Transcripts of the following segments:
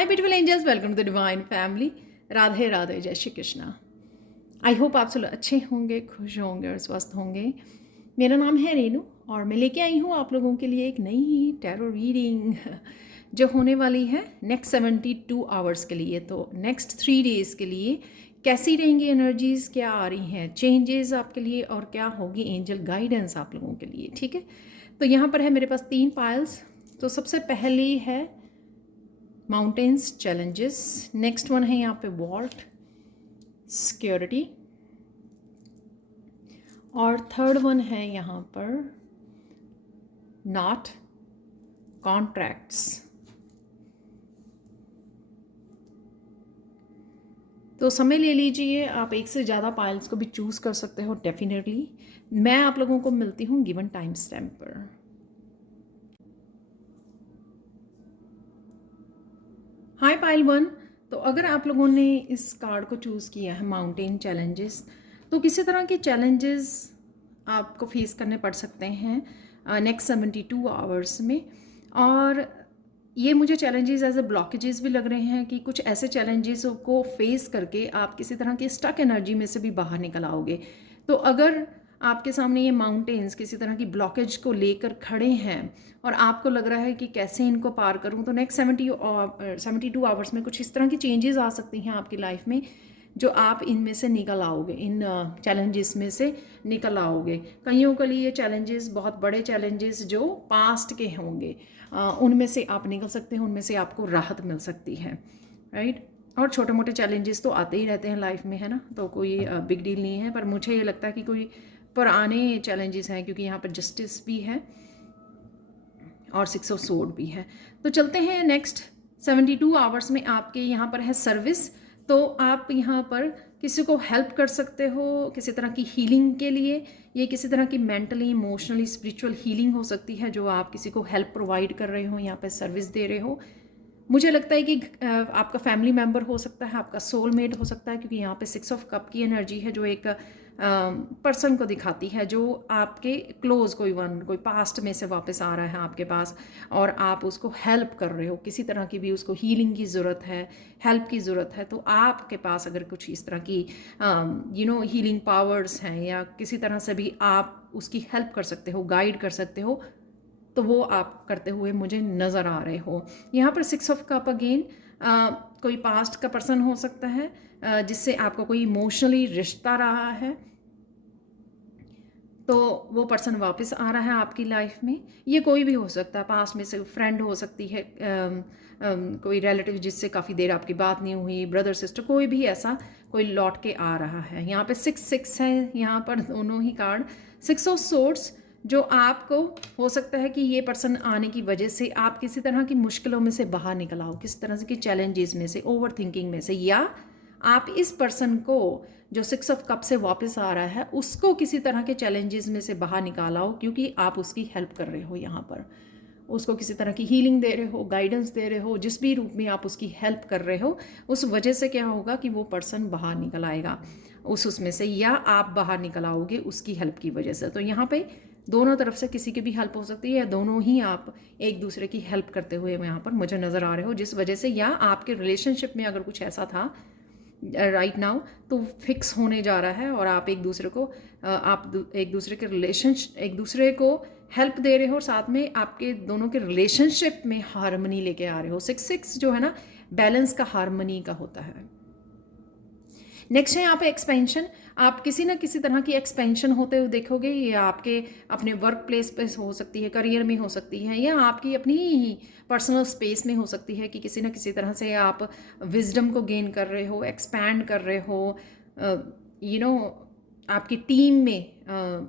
Hi beautiful angels, welcome to the divine family. Radhe Radhe, Jai Shri Krishna. I hope आप सब अच्छे होंगे, खुश होंगे और स्वस्थ होंगे। मेरा नाम है रेनू और मैं लेके आई हूँ आप लोगों के लिए एक नई टैरो रीडिंग जो होने वाली है नेक्स्ट 72 आवर्स के लिए। तो नेक्स्ट 3 डेज़ के लिए कैसी रहेंगी एनर्जीज़, क्या आ रही हैं चेंजेस आपके लिए और क्या होगी एंजल गाइडेंस आप लोगों के लिए। ठीक है, तो यहाँ पर है मेरे पास 3 पाइल्स। तो सबसे पहली है माउंटेन्स चैलेंजेस, नेक्स्ट वन है यहाँ पे वॉल्ट सिक्योरिटी और थर्ड वन है यहाँ पर नॉट कॉन्ट्रैक्ट्स। तो समय ले लीजिए, आप एक से ज़्यादा पाइल्स को भी चूज़ कर सकते हो डेफिनेटली। मैं आप लोगों को मिलती हूँ गिवन टाइम स्टैम्प पर। हाय पाइल 1। तो अगर आप लोगों ने इस कार्ड को चूज़ किया है माउंटेन चैलेंजेस, तो किसी तरह के चैलेंजेस आपको फेस करने पड़ सकते हैं नेक्स्ट 72 आवर्स में। और ये मुझे चैलेंजेस एज ए ब्लॉकेजेस भी लग रहे हैं कि कुछ ऐसे चैलेंजेस को फेस करके आप किसी तरह की स्टक एनर्जी में से भी बाहर निकल आओगे। तो अगर आपके सामने ये माउंटेन्स किसी तरह की ब्लॉकेज को लेकर खड़े हैं और आपको लग रहा है कि कैसे इनको पार करूं, तो नेक्स्ट 72 आवर्स में कुछ इस तरह की चेंजेस आ सकती हैं आपकी लाइफ में जो आप इनमें से निकल आओगे, इन चैलेंजेस में से निकल आओगे। कईयों के लिए ये चैलेंजेस बहुत बड़े चैलेंजेस जो पास्ट के होंगे, उनमें से आप निकल सकते हैं, उनमें से आपको राहत मिल सकती है, राइट। और छोटे मोटे चैलेंजेस तो आते ही रहते हैं लाइफ में, है ना, तो कोई बिग डील नहीं है। पर मुझे ये लगता है कि कोई पुराने चैलेंजेस हैं, क्योंकि यहाँ पर जस्टिस भी है और 6 ऑफ सोर्ड भी है। तो चलते हैं नेक्स्ट 72 आवर्स में आपके यहाँ पर है सर्विस। तो आप यहाँ पर किसी को हेल्प कर सकते हो किसी तरह की हीलिंग के लिए। ये किसी तरह की मेंटली, इमोशनली, स्पिरिचुअल हीलिंग हो सकती है जो आप किसी को हेल्प प्रोवाइड कर रहे हो, यहाँ पे सर्विस दे रहे हो। मुझे लगता है कि आपका फैमिली मेम्बर हो सकता है, आपका सोलमेट हो सकता है, क्योंकि यहाँ पे 6 ऑफ कप की एनर्जी है जो एक पर्सन को दिखाती है जो आपके क्लोज, कोई पास्ट में से वापस आ रहा है आपके पास और आप उसको हेल्प कर रहे हो। किसी तरह की भी उसको हीलिंग की ज़रूरत है, हेल्प की ज़रूरत है, तो आपके पास अगर कुछ इस तरह की हीलिंग पावर्स हैं या किसी तरह से भी आप उसकी हेल्प कर सकते हो, गाइड कर सकते हो, तो वो आप करते हुए मुझे नज़र आ रहे हो। यहाँ पर 6 ऑफ कप अगेन कोई पास्ट का पर्सन हो सकता है जिससे आपको कोई इमोशनली रिश्ता रहा है, तो वो पर्सन वापस आ रहा है आपकी लाइफ में। ये कोई भी हो सकता है, पास्ट में से फ्रेंड हो सकती है, कोई रिलेटिव जिससे काफ़ी देर आपकी बात नहीं हुई, ब्रदर सिस्टर, कोई भी ऐसा कोई लौट के आ रहा है। यहाँ पे 6 है, यहाँ पर दोनों ही कार्ड 6 ऑफ सोर्ड्स, जो आपको हो सकता है कि ये पर्सन आने की वजह से आप किसी तरह की मुश्किलों में से बाहर निकल आओ, किसी तरह की चैलेंजेस में से, ओवर थिंकिंग में से, या आप इस पर्सन को जो 6 ऑफ कप से वापस आ रहा है उसको किसी तरह के चैलेंजेस में से बाहर निकालाओ, क्योंकि आप उसकी हेल्प कर रहे हो। यहाँ पर उसको किसी तरह की हीलिंग दे रहे हो, गाइडेंस दे रहे हो, जिस भी रूप में आप उसकी हेल्प कर रहे हो, उस वजह से क्या होगा कि वो पर्सन बाहर निकल आएगा उसमें से, या आप बाहर निकल आओगे उसकी हेल्प की वजह से। तो यहाँ पे दोनों तरफ से किसी की भी हेल्प हो सकती है, या दोनों ही आप एक दूसरे की हेल्प करते हुए यहाँ पर मुझे नज़र आ रहे हो, जिस वजह से, या आपके रिलेशनशिप में अगर कुछ ऐसा था राइट नाउ तो फिक्स होने जा रहा है और आप एक दूसरे के एक दूसरे को हेल्प दे रहे हो और साथ में आपके दोनों के रिलेशनशिप में हार्मनी लेके आ रहे हो। 6 जो है ना, बैलेंस का, हार्मनी का होता है। नेक्स्ट है यहाँ पे एक्सपेंशन। आप किसी ना किसी तरह की एक्सपेंशन होते हुए देखोगे। ये आपके अपने वर्क प्लेस पे हो सकती है, करियर में हो सकती है, या आपकी अपनी पर्सनल स्पेस में हो सकती है कि किसी ना किसी तरह से आप विजडम को गेन कर रहे हो, एक्सपैंड कर रहे हो। आपकी टीम में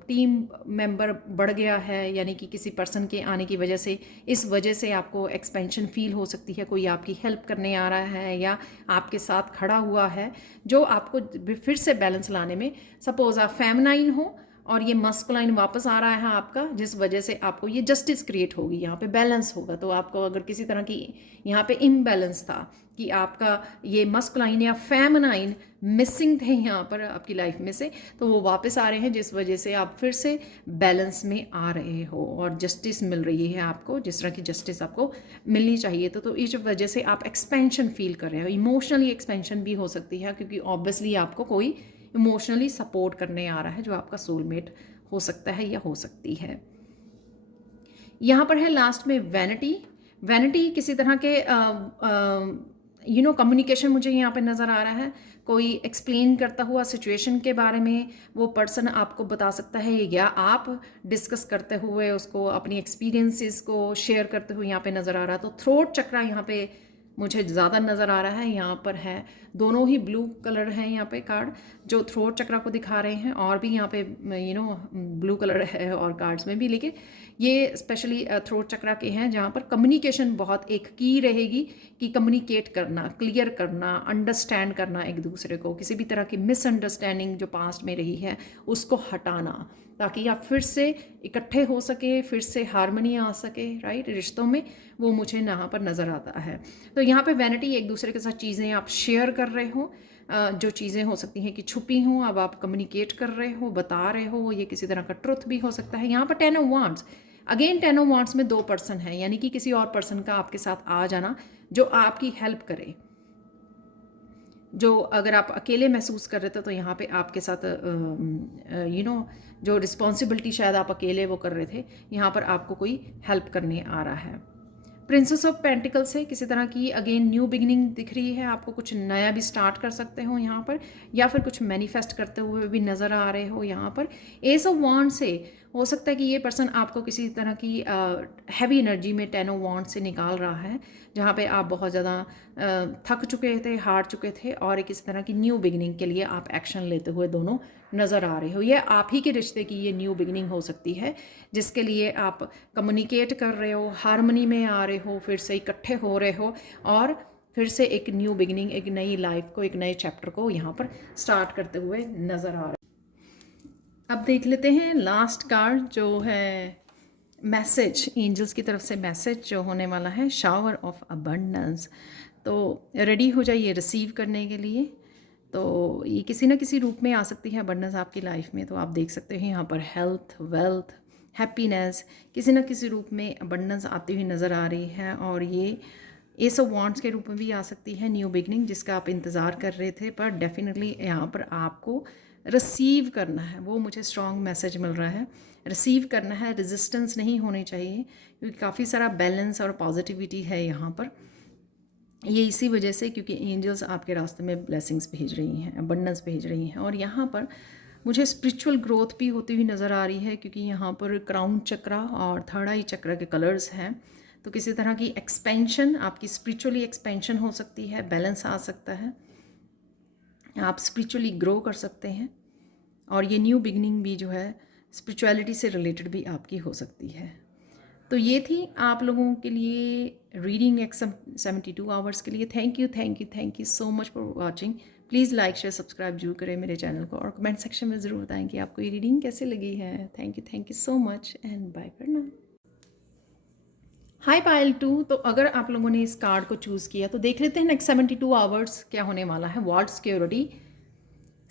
टीम मेंबर बढ़ गया है, यानी कि किसी पर्सन के आने की वजह से, इस वजह से आपको एक्सपेंशन फील हो सकती है। कोई आपकी हेल्प करने आ रहा है या आपके साथ खड़ा हुआ है जो आपको फिर से बैलेंस लाने में, सपोज आप फेमिनाइन हो और ये मस्कुलाइन वापस आ रहा है आपका, जिस वजह से आपको ये जस्टिस क्रिएट होगी, यहाँ पे बैलेंस होगा। तो आपको अगर किसी तरह की यहाँ पे इम्बैलेंस था कि आपका ये मस्कुलाइन या फेमिनाइन मिसिंग थे यहाँ पर आपकी लाइफ में से, तो वो वापस आ रहे हैं, जिस वजह से आप फिर से बैलेंस में आ रहे हो और जस्टिस मिल रही है आपको, जिस तरह की जस्टिस आपको मिलनी चाहिए। तो इस वजह से आप एक्सपेंशन फील कर रहे हो। इमोशनली एक्सपेंशन भी हो सकती है, क्योंकि ऑब्वियसली आपको कोई इमोशनली सपोर्ट करने आ रहा है, जो आपका सोलमेट हो सकता है या हो सकती है। यहाँ पर है लास्ट में वैनिटी। वैनिटी किसी तरह के कम्युनिकेशन मुझे यहाँ पे नज़र आ रहा है। कोई एक्सप्लेन करता हुआ सिचुएशन के बारे में वो पर्सन आपको बता सकता है, या आप डिस्कस करते हुए उसको अपनी एक्सपीरियंसेस को शेयर करते हुए यहाँ पे नज़र आ रहा है। तो थ्रोट चक्रा यहाँ पे मुझे ज़्यादा नज़र आ रहा है। यहाँ पर है, दोनों ही ब्लू कलर हैं यहाँ पे कार्ड जो थ्रोट चक्रा को दिखा रहे हैं, और भी यहाँ पे ब्लू कलर है और कार्ड्स में भी, लेकिन ये स्पेशली थ्रोट चक्रा के हैं, जहाँ पर कम्युनिकेशन बहुत एक की रहेगी कि कम्युनिकेट करना, क्लियर करना, अंडरस्टैंड करना एक दूसरे को, किसी भी तरह की मिसअंडरस्टैंडिंग जो पास्ट में रही है उसको हटाना, ताकि आप फिर से इकट्ठे हो सके, फिर से हारमनी आ सके, राइट, रिश्तों में। वो मुझे यहाँ पर नज़र आता है। तो यहाँ पे वैनिटी, एक दूसरे के साथ चीज़ें आप शेयर कर रहे हो, जो चीज़ें हो सकती हैं कि छुपी हों, अब आप कम्युनिकेट कर रहे हो, बता रहे हो, ये किसी तरह का ट्रुथ भी हो सकता है। यहाँ पर 10 of wands, again 10 of wands में 2 पर्सन है, यानी कि किसी और पर्सन का आपके साथ आ जाना जो आपकी हेल्प करे। जो अगर आप अकेले महसूस कर रहे थे, तो यहाँ पे आपके साथ जो रिस्पॉन्सिबिलिटी शायद आप अकेले वो कर रहे थे, यहाँ पर आपको कोई हेल्प करने आ रहा है। प्रिंसेस ऑफ पेंटिकल्स है, किसी तरह की अगेन न्यू बिगिनिंग दिख रही है आपको, कुछ नया भी स्टार्ट कर सकते हो यहाँ पर, या फिर कुछ मैनिफेस्ट करते हुए भी नज़र आ रहे हो यहाँ पर। एस ऑफ वांड से हो सकता है कि ये पर्सन आपको किसी तरह की हैवी एनर्जी में 10 ऑफ वांड से निकाल रहा है, जहाँ पे आप बहुत ज़्यादा थक चुके थे, हार चुके थे, और एक किसी तरह की न्यू बिगिनिंग के लिए आप एक्शन लेते हुए दोनों नज़र आ रहे हो। ये आप ही के रिश्ते की ये न्यू बिगिनिंग हो सकती है, जिसके लिए आप कम्युनिकेट कर रहे हो, हारमनी में आ रहे हो, फिर से इकट्ठे हो रहे हो, और फिर से एक न्यू बिगिनिंग, एक नई लाइफ को, एक नए चैप्टर को यहाँ पर स्टार्ट करते हुए नज़र आ रहे हो। अब देख लेते हैं लास्ट कार्ड, जो है मैसेज, एंजल्स की तरफ से मैसेज जो होने वाला है, शावर ऑफ अबंडेंस। तो रेडी हो जाइए रिसीव करने के लिए। तो ये किसी ना किसी रूप में आ सकती है अबंडेंस आपकी लाइफ में। तो आप देख सकते हैं यहाँ पर हेल्थ, वेल्थ, हैप्पीनेस, किसी ना किसी रूप में अबंडेंस आती हुई नज़र आ रही है। और ये एस ऑफ वांड्स के रूप में भी आ सकती है, न्यू बिगनिंग, जिसका आप इंतज़ार कर रहे थे, पर डेफिनेटली यहाँ पर आपको रिसीव करना है। वो मुझे स्ट्रॉन्ग मैसेज मिल रहा है, रिसीव करना है, रेजिस्टेंस नहीं होनी चाहिए, क्योंकि काफ़ी सारा बैलेंस और पॉजिटिविटी है यहाँ पर। ये इसी वजह से, क्योंकि एंजल्स आपके रास्ते में ब्लेसिंग्स भेज रही हैं, अबंडेंस भेज रही हैं। और यहाँ पर मुझे स्पिरिचुअल ग्रोथ भी होती हुई नज़र आ रही है, क्योंकि यहाँ पर क्राउन चक्रा और थर्ड आई चक्रा के कलर्स हैं। तो किसी तरह की एक्सपेंशन, आपकी स्पिरिचुअली एक्सपेंशन हो सकती है, बैलेंस आ सकता है, आप स्पिरिचुअली ग्रो कर सकते हैं। और ये न्यू बिगनिंग भी जो है स्पिरिचुअलिटी से रिलेटेड भी आपकी हो सकती है। तो ये थी आप लोगों के लिए रीडिंग एक्सम 72 आवर्स के लिए। Thank you so much for watching. Please like share subscribe जरूर करें मेरे चैनल को, और कमेंट सेक्शन में ज़रूर बताएं कि आपको ये रीडिंग कैसे लगी है। Thank you so much and bye for now. Hi Payal 2। तो अगर आप लोगों ने इस कार्ड को चूज़ किया, तो देख लेते हैं नेक्स्ट 72 आवर्स क्या होने वाला है। World security,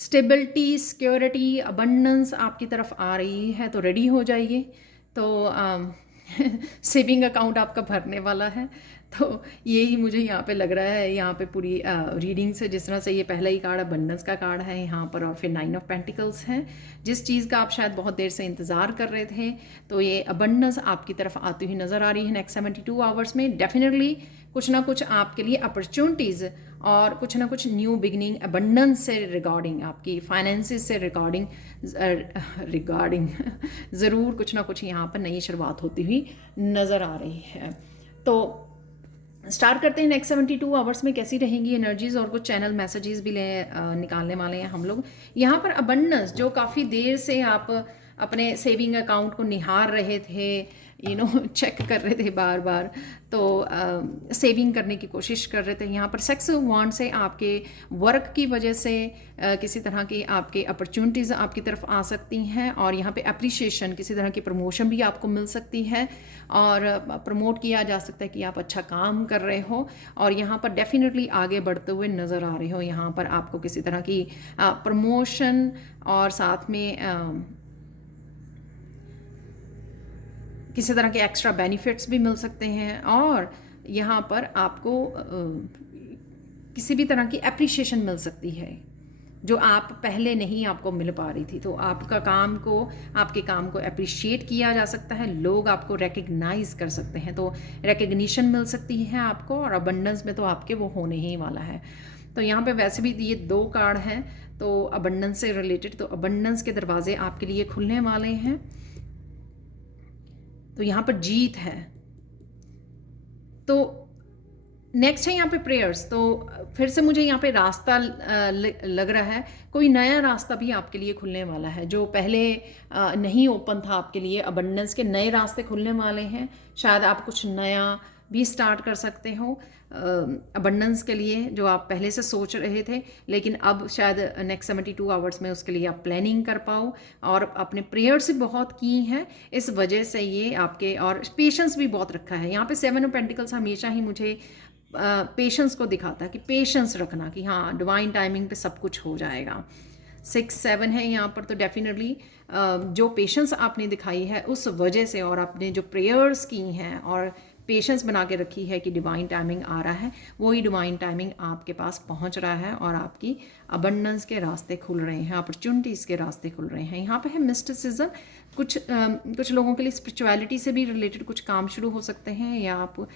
stability, security, abundance आपकी तरफ आ रही है, तो रेडी हो जाइए। तो सेविंग अकाउंट आपका भरने वाला है। तो यही मुझे यहाँ पे लग रहा है, यहाँ पे पूरी रीडिंग से, जिस तरह से ये पहला ही कार्ड अबंडेंस का कार्ड है यहाँ पर, और फिर 9 ऑफ पेंटिकल्स हैं, जिस चीज़ का आप शायद बहुत देर से इंतज़ार कर रहे थे, तो ये अबंडेंस आपकी तरफ आती हुई नज़र आ रही है नेक्स्ट 72 आवर्स में। डेफिनेटली कुछ ना कुछ आपके लिए अपॉर्चुनिटीज़ और कुछ ना कुछ न्यू बिगनिंग, अबंडेंस से रिगार्डिंग, आपकी फाइनेंसिस से रिगार्डिंग ज़रूर कुछ ना कुछ यहाँ पर नई शुरुआत होती हुई नज़र आ रही है। तो स्टार्ट करते हैं नेक्स्ट 72 आवर्स में कैसी रहेंगी एनर्जीज, और कुछ चैनल मैसेजेस भी निकालने वाले हैं हम लोग। यहाँ पर अबंडेंस, जो काफ़ी देर से आप अपने सेविंग अकाउंट को निहार रहे थे, चेक कर रहे थे बार बार, तो सेविंग करने की कोशिश कर रहे थे। यहाँ पर सेक्स वांड से आपके वर्क की वजह से किसी तरह की आपके अपॉर्चुनिटीज़ आपकी तरफ आ सकती हैं, और यहाँ पे अप्रिशिएशन, किसी तरह की प्रमोशन भी आपको मिल सकती है, और प्रमोट किया जा सकता है कि आप अच्छा काम कर रहे हो, और यहाँ पर डेफिनेटली आगे बढ़ते हुए नज़र आ रहे हो। यहाँ पर आपको किसी तरह की प्रमोशन और साथ में किसी तरह के एक्स्ट्रा बेनिफिट्स भी मिल सकते हैं, और यहाँ पर आपको किसी भी तरह की एप्रिशिएशन मिल सकती है जो आप पहले नहीं आपको मिल पा रही थी। तो आपके काम को अप्रिशिएट किया जा सकता है, लोग आपको रिकग्नाइज कर सकते हैं, तो रिकग्निशन मिल सकती है आपको, और अबंडेंस में तो आपके वो होने ही वाला है। तो यहाँ पे वैसे भी ये 2 कार्ड हैं तो अबंडेंस से रिलेटेड, तो अबंडेंस के दरवाजे आपके लिए खुलने वाले हैं। तो यहाँ पर जीत है। तो नेक्स्ट है यहाँ पे प्रेयर्स। तो फिर से मुझे यहाँ पे रास्ता लग रहा है, कोई नया रास्ता भी आपके लिए खुलने वाला है जो पहले नहीं ओपन था आपके लिए। अबंडेंस के नए रास्ते खुलने वाले हैं, शायद आप कुछ नया भी स्टार्ट कर सकते हो अबंडेंस के लिए, जो आप पहले से सोच रहे थे, लेकिन अब शायद नेक्स्ट 72 आवर्स में उसके लिए आप प्लानिंग कर पाओ, और अपने प्रेयर्स बहुत की हैं, इस वजह से ये आपके, और पेशेंस भी बहुत रखा है। यहाँ पे 7 ऑफ पेंटिकल्स हमेशा ही मुझे पेशेंस को दिखाता है कि पेशेंस रखना, कि हाँ डिवाइन टाइमिंग पे सब कुछ हो जाएगा। 6-7 है यहाँ पर, तो डेफिनेटली जो पेशेंस आपने दिखाई है उस वजह से, और आपने जो प्रेयर्स की हैं और पेशेंस बना के रखी है कि डिवाइन टाइमिंग आ रहा है, वही डिवाइन टाइमिंग आपके पास पहुंच रहा है, और आपकी अबंडेंस के रास्ते खुल रहे हैं, अपॉर्चुनिटीज़ के रास्ते खुल रहे हैं। यहाँ पे है मिस्टिसिज्म, कुछ लोगों के लिए स्पिरिचुअलिटी से भी रिलेटेड कुछ काम शुरू हो सकते हैं, या आप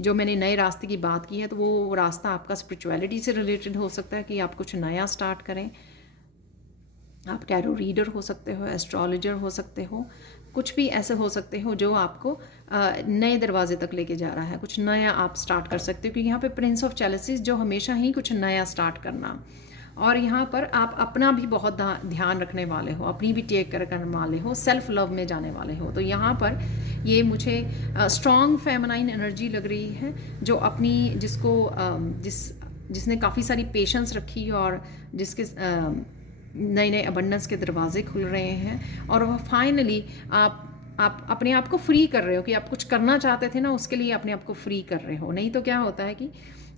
जो मैंने नए रास्ते की बात की है तो वो रास्ता आपका स्पिरिचुअलिटी से रिलेटेड हो सकता है कि आप कुछ नया स्टार्ट करें। आप टैरो रीडर हो सकते हो, एस्ट्रोलॉजर हो सकते हो, कुछ भी ऐसे हो सकते हो जो आपको नए दरवाजे तक लेके जा रहा है, कुछ नया आप स्टार्ट कर सकते हो, क्योंकि यहाँ पे प्रिंस ऑफ चैलेसिस जो हमेशा ही कुछ नया स्टार्ट करना, और यहाँ पर आप अपना भी बहुत ध्यान रखने वाले हो, अपनी भी टेक केयर करने वाले हो, सेल्फ लव में जाने वाले हो। तो यहाँ पर ये मुझे स्ट्रॉन्ग फेमिनाइन एनर्जी लग रही है, जो अपनी जिसने काफ़ी सारी पेशेंस रखी, और जिसके नए नए अबंडेंस के दरवाजे खुल रहे हैं, और वह फाइनली आप अपने आप को फ्री कर रहे हो, कि आप कुछ करना चाहते थे ना, उसके लिए अपने आप को फ्री कर रहे हो। नहीं तो क्या होता है कि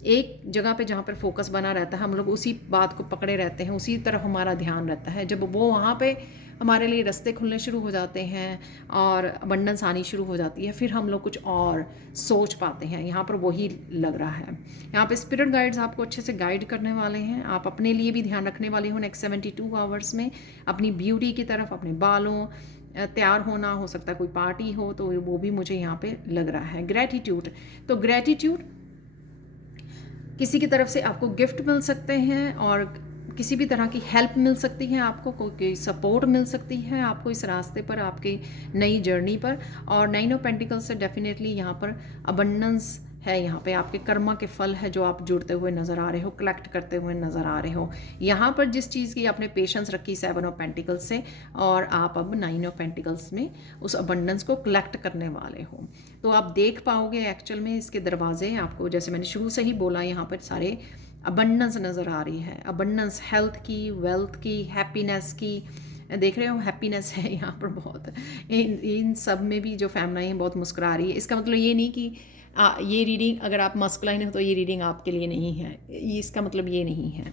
एक जगह पे जहाँ पर फोकस बना रहता है, हम लोग उसी बात को पकड़े रहते हैं, उसी तरफ हमारा ध्यान रहता है। जब वो वहाँ पे हमारे लिए रास्ते खुलने शुरू हो जाते हैं और अबंडेंस आनी शुरू हो जाती है, फिर हम लोग कुछ और सोच पाते हैं। यहाँ पर वही लग रहा है। यहाँ पे स्पिरिट गाइड्स आपको अच्छे से गाइड करने वाले हैं। आप अपने लिए भी ध्यान रखने वाले हो नेक्स्ट 72 आवर्स में, अपनी ब्यूटी की तरफ, अपने बालों, तैयार होना, हो सकता है कोई पार्टी हो तो वो भी मुझे यहाँ पे लग रहा है। ग्रेटिट्यूड, तो ग्रेटिट्यूड किसी की तरफ से आपको गिफ्ट मिल सकते हैं, और किसी भी तरह की हेल्प मिल सकती है आपको, कोई सपोर्ट मिल सकती है आपको इस रास्ते पर, आपकी नई जर्नी पर। और 9 ऑफ पेंटिकल्स से डेफिनेटली यहाँ पर अबंडेंस है, यहाँ पे आपके कर्मा के फल है जो आप जुड़ते हुए नज़र आ रहे हो, कलेक्ट करते हुए नज़र आ रहे हो। यहाँ पर जिस चीज़ की आपने पेशेंस रखी 7 ऑफ पेंटिकल्स से, और आप अब 9 ऑफ पेंटिकल्स में उस अबंडेंस को कलेक्ट करने वाले हो, तो आप देख पाओगे एक्चुअल में इसके दरवाजे आपको, जैसे मैंने शुरू से ही बोला, यहाँ पर सारे अबंडेंस नज़र आ रही है। अबंडेंस हेल्थ की, वेल्थ की, हैप्पीनेस की, देख रहे हो हैप्पीनेस है यहाँ पर बहुत। इन सब में भी जो फेमिनाइन बहुत मुस्कुरा रही है, इसका मतलब ये नहीं कि ये रीडिंग अगर आप मस्कुलाइन हो तो ये रीडिंग आपके लिए नहीं है, इसका मतलब ये नहीं है,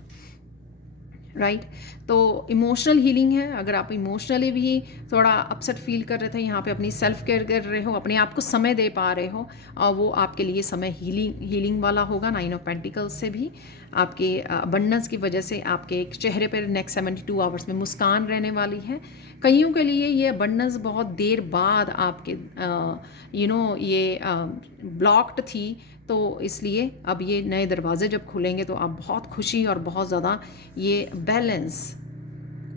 राइट। तो इमोशनल हीलिंग है। अगर आप इमोशनली भी थोड़ा अपसेट फील कर रहे थे, यहाँ पे अपनी सेल्फ केयर कर रहे हो, अपने आप को समय दे पा रहे हो, और वो आपके लिए समय हीलिंग वाला होगा। 9 ऑफ पेंटिकल्स से भी आपके अबंडेंस की वजह से आपके एक चेहरे पर नेक्स्ट 72 आवर्स में मुस्कान रहने वाली है। कईयों के लिए ये अबंडेंस बहुत देर बाद आपके ये ब्लॉक्ड थी, तो इसलिए अब ये नए दरवाजे जब खुलेंगे तो आप बहुत खुशी और बहुत ज़्यादा ये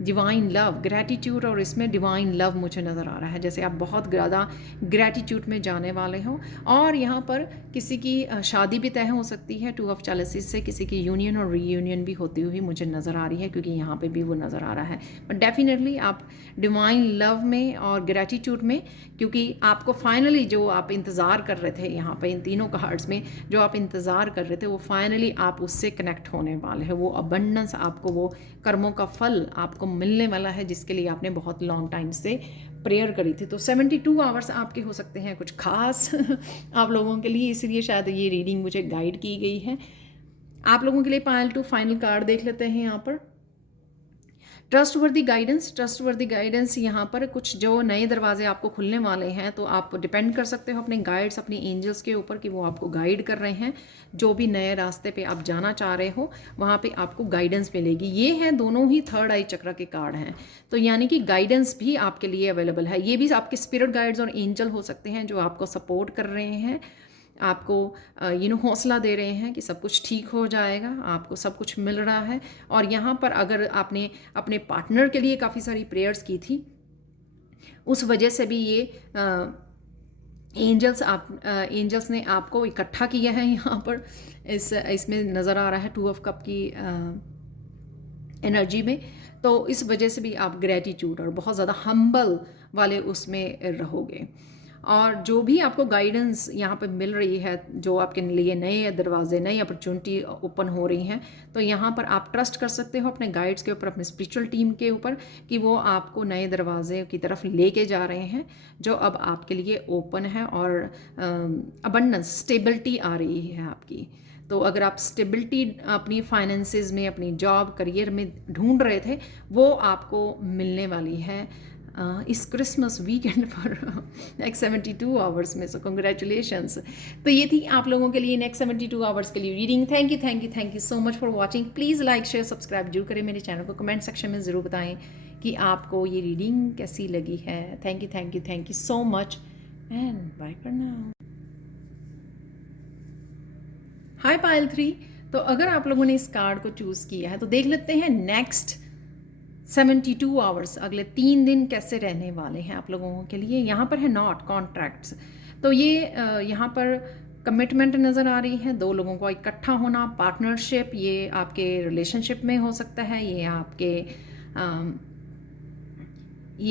डिवाइन लव, ग्रैटिट्यूड, और इसमें डिवाइन लव मुझे नज़र आ रहा है, जैसे आप बहुत ज़्यादा ग्रैटिट्यूड में जाने वाले हो। और यहाँ पर किसी की शादी भी तय हो सकती है, 2 ऑफ चैलेसिस से किसी की यूनियन और रीयूनियन भी होती हुई मुझे नज़र आ रही है, क्योंकि यहाँ पे भी वो नज़र आ रहा है। बट डेफिनेटली आप डिवाइन लव में और ग्रैटिट्यूड में, क्योंकि आपको फाइनली जो आप इंतज़ार कर रहे थे यहाँ पे इन तीनों कार्ड्स में जो आप इंतज़ार कर रहे थे, वो फाइनली आप उससे कनेक्ट होने वाले हैं। वो अबंडेंस, आपको वो कर्मों का फल आपको मिलने वाला है, जिसके लिए आपने बहुत लॉन्ग टाइम से प्रेयर करी थी। तो 72 आवर्स आपके हो सकते हैं कुछ खास आप लोगों के लिए, इसलिए शायद ये रीडिंग मुझे गाइड की गई है आप लोगों के लिए। पायल 2 फाइनल कार्ड देख लेते हैं यहाँ पर। ट्रस्टवर्दी गाइडेंस यहाँ पर कुछ जो नए दरवाजे आपको खुलने वाले हैं, तो आप डिपेंड कर सकते हो अपने गाइड्स, अपनी एंजल्स के ऊपर कि वो आपको गाइड कर रहे हैं। जो भी नए रास्ते पे आप जाना चाह रहे हो, वहाँ पे आपको गाइडेंस मिलेगी। ये हैं दोनों ही थर्ड आई चक्र के कार्ड हैं, तो यानी कि गाइडेंस भी आपके लिए अवेलेबल है। ये भी आपके स्पिरिट गाइड्स और एंजल हो सकते हैं जो आपको सपोर्ट कर रहे हैं, आपको हौसला दे रहे हैं कि सब कुछ ठीक हो जाएगा, आपको सब कुछ मिल रहा है। और यहाँ पर अगर आपने अपने पार्टनर के लिए काफ़ी सारी प्रेयर्स की थी, उस वजह से भी ये एंजल्स ने आपको इकट्ठा किया है यहाँ पर। इसमें नज़र आ रहा है 2 ऑफ कप की एनर्जी में, तो इस वजह से भी आप ग्रेटिट्यूड और बहुत ज़्यादा हम्बल वाले उसमें रहोगे। और जो भी आपको गाइडेंस यहाँ पे मिल रही है, जो आपके लिए नए दरवाजे, नई अपॉर्चुनिटी ओपन हो रही हैं, तो यहाँ पर आप ट्रस्ट कर सकते हो अपने गाइड्स के ऊपर, अपने स्पिरिचुअल टीम के ऊपर, कि वो आपको नए दरवाजे की तरफ लेके जा रहे हैं जो अब आपके लिए ओपन है। और अबंडेंस, स्टेबिलिटी आ रही है आपकी। तो अगर आप स्टेबिलिटी अपनी फाइनेंसेस में, अपनी जॉब, करियर में ढूंढ रहे थे, वो आपको मिलने वाली है इस क्रिसमस वीकेंड पर नेक्स्ट 72 आवर्स में। सो कंग्रेचुलेशंस। तो ये थी आप लोगों के लिए नेक्स्ट 72 आवर्स के लिए reading. Thank you so much for watching. Please like, share, subscribe जरूर करें मेरे चैनल को। कमेंट सेक्शन में ज़रूर बताएं कि आपको ये रीडिंग कैसी लगी है। Thank you so much and bye for now. Hi Payal 3। तो अगर आप लोगों ने इस कार्ड को चूज़ किया है, तो देख लेते हैं नेक्स्ट 72 आवर्स, अगले 3 दिन कैसे रहने वाले हैं आप लोगों के लिए। यहाँ पर है नॉट कॉन्ट्रैक्ट्स, तो ये यहाँ पर कमिटमेंट नज़र आ रही है, 2 लोगों को इकट्ठा होना, पार्टनरशिप। ये आपके रिलेशनशिप में हो सकता है, ये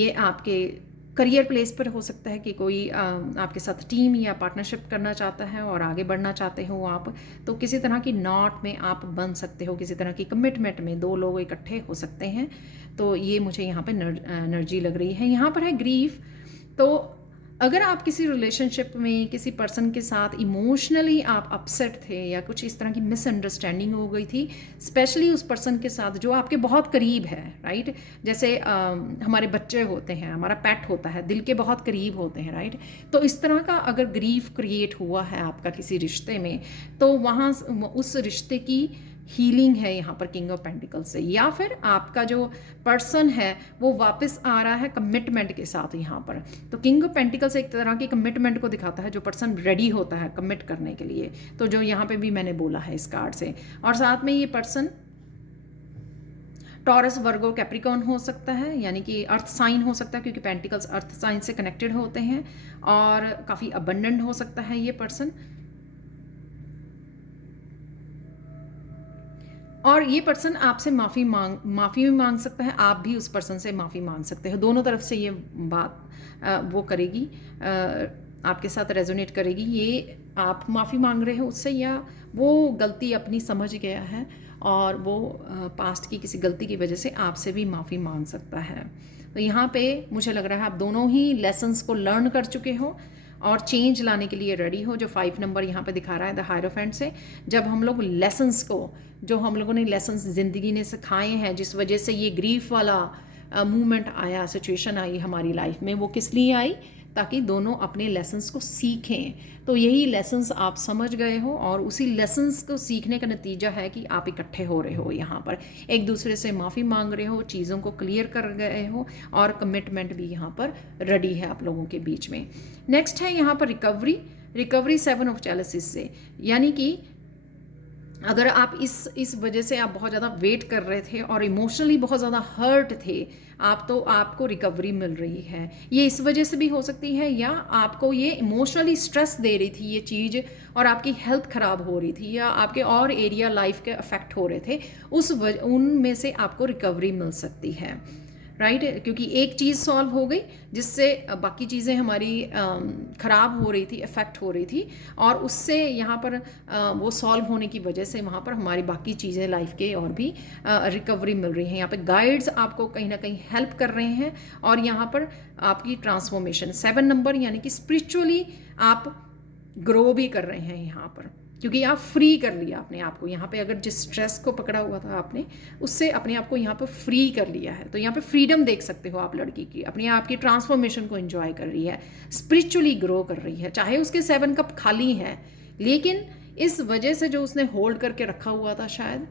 आपके करियर प्लेस पर हो सकता है कि कोई आपके साथ टीम या पार्टनरशिप करना चाहता है और आगे बढ़ना चाहते हो आप, तो किसी तरह की नॉट में आप बन सकते हो, किसी तरह की कमिटमेंट में 2 लोग इकट्ठे हो सकते हैं। तो ये मुझे यहाँ पर एनर्जी लग रही है। यहाँ पर है ग्रीफ। तो अगर आप किसी रिलेशनशिप में किसी पर्सन के साथ इमोशनली आप अपसेट थे, या कुछ इस तरह की मिसअंडरस्टैंडिंग हो गई थी, स्पेशली उस पर्सन के साथ जो आपके बहुत करीब है, राइट। जैसे हमारे बच्चे होते हैं, हमारा पेट होता है, दिल के बहुत करीब होते हैं, राइट। तो इस तरह का अगर ग्रीफ क्रिएट हुआ है आपका किसी रिश्ते में, तो वहाँ उस रिश्ते की हीलिंग है यहाँ पर किंग ऑफ पेंटिकल से, या फिर आपका जो पर्सन है वो वापस आ रहा है कमिटमेंट के साथ यहाँ पर। तो किंग ऑफ पेंटिकल से एक तरह की कमिटमेंट को दिखाता है, जो पर्सन रेडी होता है कमिट करने के लिए, तो जो यहाँ पे भी मैंने बोला है इस कार्ड से। और साथ में ये पर्सन टॉरस, वर्गो, कैप्रिकॉर्न हो सकता है, यानी कि अर्थ साइन हो सकता है, क्योंकि पेंटिकल्स अर्थ साइन से कनेक्टेड होते हैं, और काफ़ी अबंडेंट हो सकता है ये पर्सन। और ये पर्सन आपसे माफ़ी भी मांग सकता है, आप भी उस पर्सन से माफ़ी मांग सकते हो। दोनों तरफ से ये बात वो करेगी, आपके साथ रेजोनेट करेगी। ये आप माफ़ी मांग रहे हो उससे, या वो गलती अपनी समझ गया है और वो पास्ट की किसी गलती की वजह से आपसे भी माफ़ी मांग सकता है। तो यहाँ पे मुझे लग रहा है आप दोनों ही लेसन्स को लर्न कर चुके हो और चेंज लाने के लिए रेडी हो। जो 5 नंबर यहाँ पे दिखा रहा है द हायरोफेंट से, जब हम लोग लेसन्स को, जो हम लोगों ने लेसन्स ज़िंदगी ने सिखाए हैं, जिस वजह से ये ग्रीफ वाला मूवमेंट आया, सिचुएशन आई हमारी लाइफ में, वो किस लिए आई, ताकि दोनों अपने लेसन्स को सीखें। तो यही लेसन्स आप समझ गए हो, और उसी लेसन्स को सीखने का नतीजा है कि आप इकट्ठे हो रहे हो यहाँ पर, एक दूसरे से माफ़ी मांग रहे हो, चीज़ों को क्लियर कर गए हो, और कमिटमेंट भी यहाँ पर रेडी है आप लोगों के बीच में। नेक्स्ट है यहाँ पर रिकवरी 7 ऑफ चैलेसिस से, यानी कि अगर आप इस वजह से आप बहुत ज़्यादा वेट कर रहे थे और इमोशनली बहुत ज़्यादा हर्ट थे आप, तो आपको रिकवरी मिल रही है। ये इस वजह से भी हो सकती है, या आपको ये इमोशनली स्ट्रेस दे रही थी ये चीज़ और आपकी हेल्थ ख़राब हो रही थी, या आपके और एरिया लाइफ के अफेक्ट हो रहे थे, उनमें से आपको रिकवरी मिल सकती है, राइट। क्योंकि एक चीज़ सॉल्व हो गई जिससे बाकी चीज़ें हमारी ख़राब हो रही थी, अफेक्ट हो रही थी, और उससे यहाँ पर वो सॉल्व होने की वजह से वहाँ पर हमारी बाकी चीज़ें लाइफ के और भी रिकवरी मिल रही हैं। यहाँ पे गाइड्स आपको कहीं ना कहीं हेल्प कर रहे हैं, और यहाँ पर आपकी ट्रांसफॉर्मेशन 7 नंबर यानी कि स्पिरिचुअली आप ग्रो भी कर रहे हैं यहाँ पर, क्योंकि आप फ्री कर लिया अपने आप को। यहाँ पे अगर जिस स्ट्रेस को पकड़ा हुआ था आपने, उससे अपने आप को यहाँ पर फ्री कर लिया है। तो यहाँ पे फ्रीडम देख सकते हो आप लड़की की, अपने आप की ट्रांसफॉर्मेशन को एंजॉय कर रही है, स्पिरिचुअली ग्रो कर रही है। चाहे उसके 7 कप खाली हैं, लेकिन इस वजह से जो उसने होल्ड करके रखा हुआ था शायद,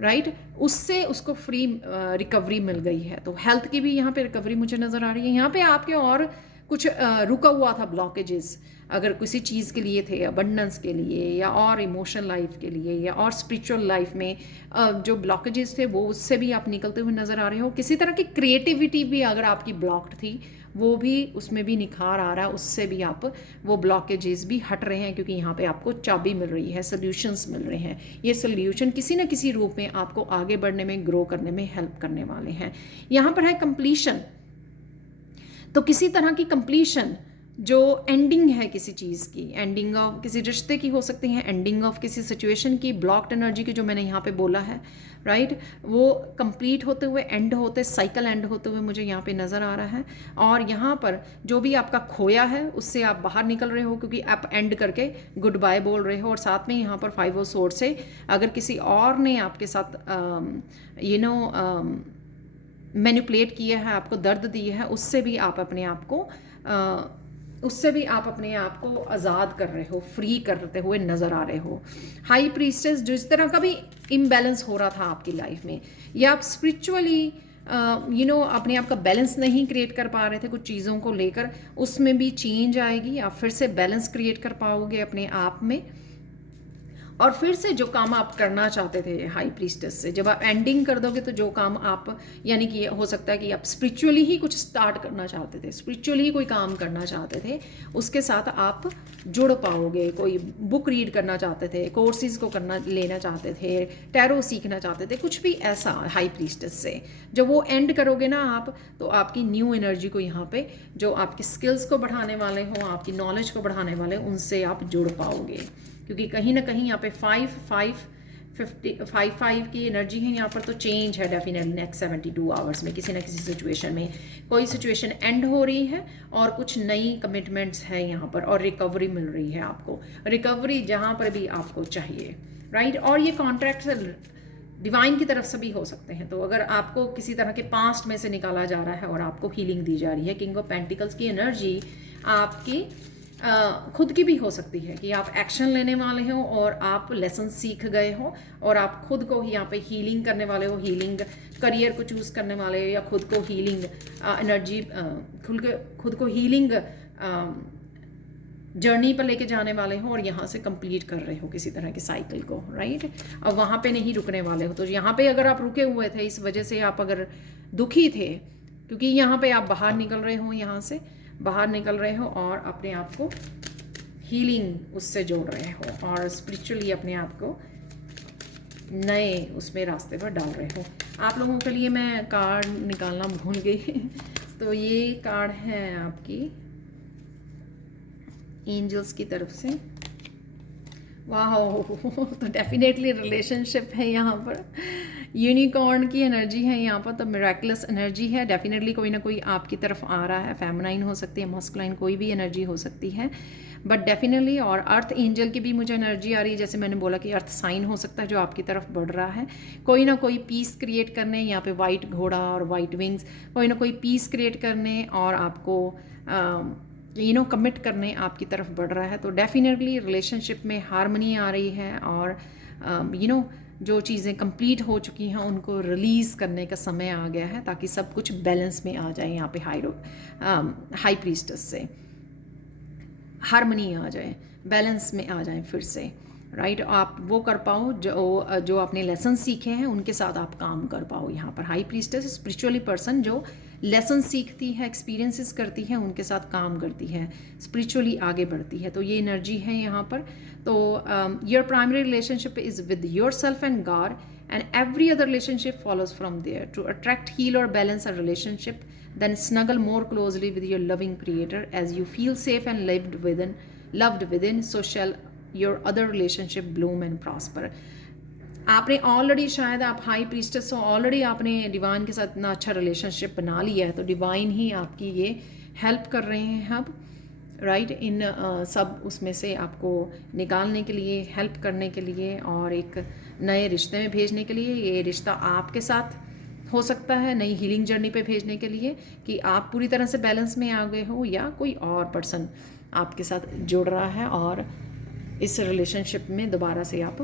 राइट, उससे उसको फ्री रिकवरी मिल गई है। तो हेल्थ की भी यहाँ पे रिकवरी मुझे नज़र आ रही है। यहाँ पे आपके और कुछ रुका हुआ था ब्लॉकेजेस, अगर किसी चीज़ के लिए थे, अबंडेंस के लिए, या और इमोशनल लाइफ के लिए, या और स्पिरिचुअल लाइफ में जो ब्लॉकेजेस थे वो उससे भी आप निकलते हुए नज़र आ रहे हो। किसी तरह की क्रिएटिविटी भी अगर आपकी ब्लॉक्ड थी, वो भी उसमें भी निखार आ रहा है, उससे भी आप वो ब्लॉकेजेस भी हट रहे हैं, क्योंकि यहाँ पे आपको चाबी मिल रही है, सोल्यूशंस मिल रहे हैं। ये सोल्यूशन किसी न किसी रूप में आपको आगे बढ़ने में, ग्रो करने में हेल्प करने वाले हैं। यहाँ पर है कंप्लीशन, तो किसी तरह की कंप्लीशन जो एंडिंग है किसी चीज़ की, एंडिंग ऑफ किसी रिश्ते की हो सकती है, एंडिंग ऑफ किसी सिचुएशन की, ब्लॉक्ड एनर्जी की जो मैंने यहाँ पे बोला है, राइट, वो कंप्लीट होते हुए, एंड होते, साइकिल एंड होते हुए मुझे यहाँ पे नज़र आ रहा है। और यहाँ पर जो भी आपका खोया है उससे आप बाहर निकल रहे हो, क्योंकि आप एंड करके गुड बाय बोल रहे हो। और साथ में यहाँ पर 5 ऑफ सोर्ड से अगर किसी और ने आपके साथ मैनिपुलेट किया है, आपको दर्द दिया है, उससे भी आप अपने आप को आज़ाद कर रहे हो, फ्री करते हुए नज़र आ रहे हो। हाई प्रीस्टेस, जो इस तरह का भी इम्बैलेंस हो रहा था आपकी लाइफ में, या आप स्पिरिचुअली अपने आप का बैलेंस नहीं क्रिएट कर पा रहे थे कुछ चीज़ों को लेकर, उसमें भी चेंज आएगी, आप फिर से बैलेंस क्रिएट कर पाओगे अपने आप में। और फिर से जो काम आप करना चाहते थे हाई प्रीस्टेस से, जब आप एंडिंग कर दोगे, तो जो काम आप, यानी कि हो सकता है कि आप स्पिरिचुअली ही कुछ स्टार्ट करना चाहते थे, स्पिरिचुअली ही कोई काम करना चाहते थे, उसके साथ आप जुड़ पाओगे। कोई बुक रीड करना चाहते थे, कोर्सेज को लेना चाहते थे, टैरो सीखना चाहते थे, कुछ भी ऐसा हाई प्रीस्टेस से जब वो एंड करोगे ना आप, तो आपकी न्यू एनर्जी को यहाँ पे, जो आपकी स्किल्स को बढ़ाने वाले हो, आपकी नॉलेज को बढ़ाने वाले, उनसे आप जुड़ पाओगे। क्योंकि कहीं ना कहीं यहाँ पे 5 की एनर्जी है यहाँ पर, तो चेंज है डेफिनेटली नेक्स्ट 72 आवर्स में किसी ना किसी सिचुएशन में। कोई सिचुएशन एंड हो रही है और कुछ नई कमिटमेंट्स है यहाँ पर, और रिकवरी मिल रही है आपको, रिकवरी जहाँ पर भी आपको चाहिए, राइट। और ये कॉन्ट्रैक्ट डिवाइन की तरफ से भी हो सकते हैं। तो अगर आपको किसी तरह के पास्ट में से निकाला जा रहा है और आपको हीलिंग दी जा रही है, किंग ऑफ पेंटिकल्स की एनर्जी आपकी खुद की भी हो सकती है कि आप एक्शन लेने वाले हो और आप लेसन सीख गए हो, और आप खुद को ही यहाँ पे हीलिंग करने वाले हो, हीलिंग करियर को चूज़ करने वाले हो, या खुद को हीलिंग एनर्जी, खुद को हीलिंग जर्नी पर लेके जाने वाले हो, और यहाँ से कंप्लीट कर रहे हो किसी तरह की साइकिल को, राइट। अब वहाँ पे नहीं रुकने वाले हो। तो यहाँ पे अगर आप रुके हुए थे, इस वजह से आप अगर दुखी थे, क्योंकि यहाँ पे आप बाहर निकल रहे हो, यहाँ से बाहर निकल रहे हो और अपने आप को हीलिंग उससे जोड़ रहे हो, और स्पिरिचुअली अपने आप को नए उसमें रास्ते पर डाल रहे हो। आप लोगों के लिए मैं कार्ड निकालना भूल गई तो ये कार्ड है आपकी एंजल्स की तरफ से। वाह, तो डेफिनेटली रिलेशनशिप है यहाँ पर, यूनिकॉर्न की एनर्जी है यहाँ पर, तो मिराकुलस एनर्जी है। डेफिनेटली कोई ना कोई आपकी तरफ आ रहा है, फेमिनाइन हो सकती है, मस्कुलाइन, कोई भी एनर्जी हो सकती है, बट डेफिनेटली। और अर्थ एंजल की भी मुझे एनर्जी आ रही है, जैसे मैंने बोला कि अर्थ साइन हो सकता है जो आपकी तरफ बढ़ रहा है, कोई ना कोई पीस क्रिएट करने। यहाँ पे वाइट घोड़ा और वाइट विंग्स, कोई ना कोई पीस क्रिएट करने और आपको कमिट करने आपकी तरफ बढ़ रहा है। तो डेफिनेटली रिलेशनशिप में हार्मनी आ रही है, और जो चीज़ें कंप्लीट हो चुकी हैं उनको रिलीज़ करने का समय आ गया है, ताकि सब कुछ बैलेंस में आ जाए। यहाँ पे हाई प्रीस्टेस से हार्मनी आ जाए, बैलेंस में आ जाए फिर से, राइट आप वो कर पाओ जो आपने लेसन सीखे हैं उनके साथ आप काम कर पाओ। यहाँ पर हाई प्रीस्टेस स्पिरिचुअली पर्सन जो लेसन सीखती है, एक्सपीरियंसेस करती है, उनके साथ काम करती है, स्पिरिचुअली आगे बढ़ती है। तो ये एनर्जी है यहाँ पर। तो your primary relationship is with your self and God and every other relationship follows from there. To attract, heal और balance a relationship, then snuggle more closely with your loving creator as you feel safe and loved within, so shall your other relationship bloom and prosper। आपने already, शायद आप high priestess हो, already आपने divine के साथ इतना अच्छा relationship बना लिया है, तो डिवाइन ही आपकी ये हेल्प कर रहे हैं अब, राइट इन सब उसमें से आपको निकालने के लिए, हेल्प करने के लिए और एक नए रिश्ते में भेजने के लिए। ये रिश्ता आपके साथ हो सकता है नई हीलिंग जर्नी पे भेजने के लिए कि आप पूरी तरह से बैलेंस में आ गए हो, या कोई और पर्सन आपके साथ जुड़ रहा है और इस रिलेशनशिप में दोबारा से आप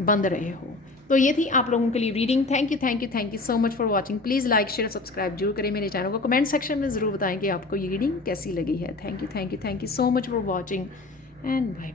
बंध रहे हो। तो ये थी आप लोगों के लिए reading. Thank you so much for watching. Please like share subscribe जरूर करें मेरे चैनल को। कमेंट सेक्शन में ज़रूर बताएं कि आपको ये रीडिंग कैसी लगी है। Thank you so much for watching and bye.